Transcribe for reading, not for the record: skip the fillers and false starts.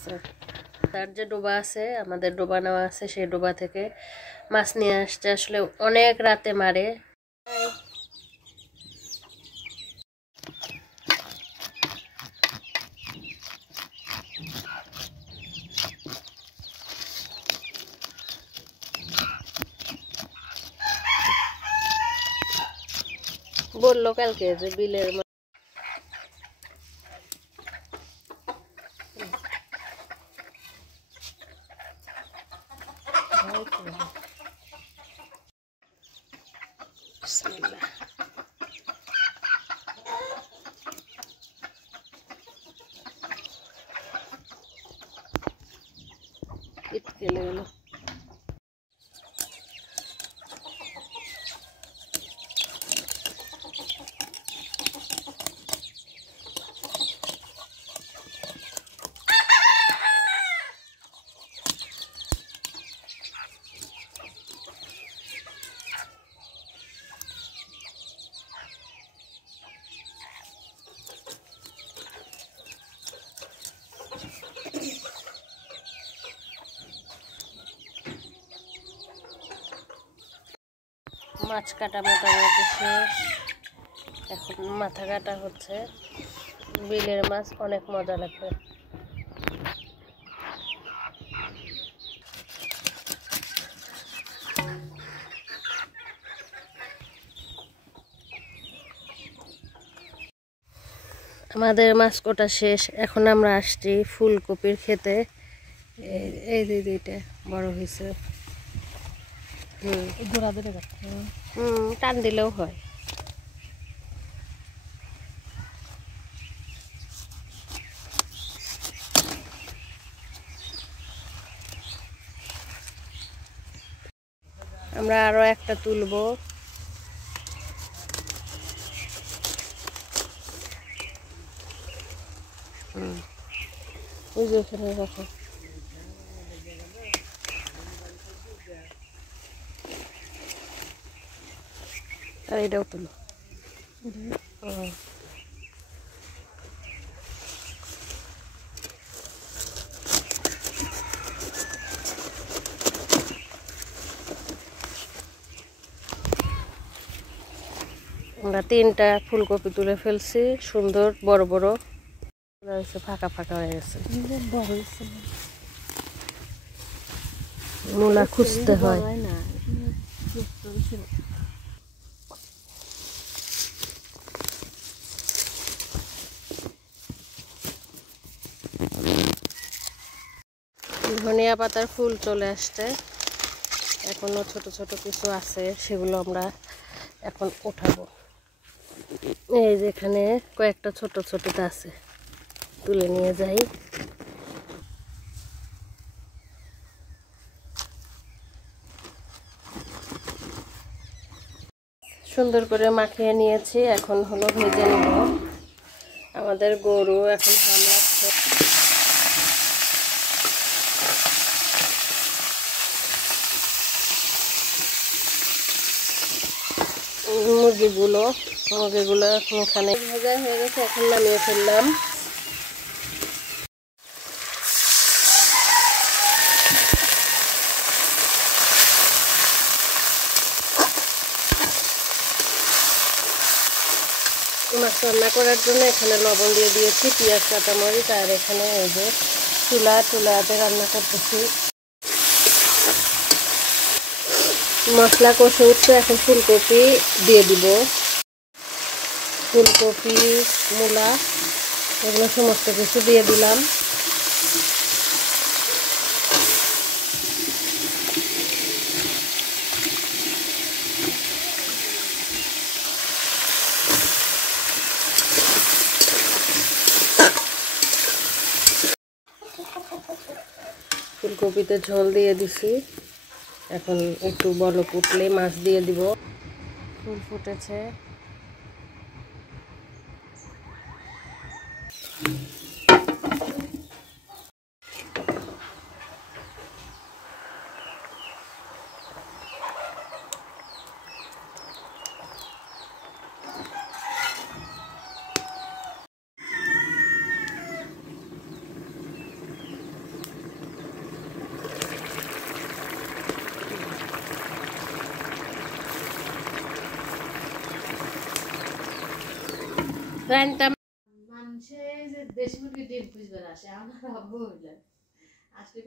আছে। তার যে ডোবা আছে, আমাদের ডোবা নেওয়া আছে, সেই ডোবা থেকে মাছ নিয়ে আসতে আসলে অনেক রাতে মারে। বললো কালকে যে বিলের বিসমিল্লাহ। ইট কেলে গেল। মাছ কাটা মোটামুটি শেষ, এখন মাথা কাটা হচ্ছে। বিলের মাছ অনেক মজা লাগবে। আমাদের মাছ কাটা শেষ, এখন আমরা আসছি ফুলকপির খেতে। এই যে দুইটা বড় হয়েছে। টান দিলেও হয়। আমরা আরো একটা তুলবো। ওই যে ওখানে রাখো। আর এটাও তুলো। আমরা 3টা ফুলকপি তুলে ফেলছি, সুন্দর বড় বড় হয়েছে, ফাঁকা ফাঁকা হয়ে গেছে। মূলা খুঁজতে হয় না। ধনিয়া পাতার ফুল চলে আসছে, এখনো ছোট ছোট কিছু আছে, সেগুলো আমরা এখন উঠাবো। এই যেখানে কয়েকটা ছোট ছোট আছে, তুলে নিয়ে যাই। সুন্দর করে মাখিয়ে নিয়েছি, এখন হলো ভেজে নেব। আমাদের গরু এখন হামলাচ্ছে। মুরগিগুলো এখন ওখানে ভাজা হয়ে গেছে, এখন নামিয়ে ফেললাম। মাছ রান্না করার জন্য এখানে লবণ দিয়ে দিয়েছি, পেঁয়াজ কাঁচামরিচ, আর এখানে এই যে চুলাতে রান্না করতেছি। মশলা কষে উঠছে, এখন ফুলকপি দিয়ে দিব। ফুলকপি, মূলা, এগুলো সমস্ত কিছু দিয়ে দিলাম। ফুলকপিতে ঝোল দিয়ে দিছি, এখন একটু বলক উঠলে মাছ দিয়ে দিব। ফুল ফুটেছে। রানটা মানুষে যে দেশি মুরগি ডিম খুঁজবে আসে আমার আব্বু হইলেন আসলে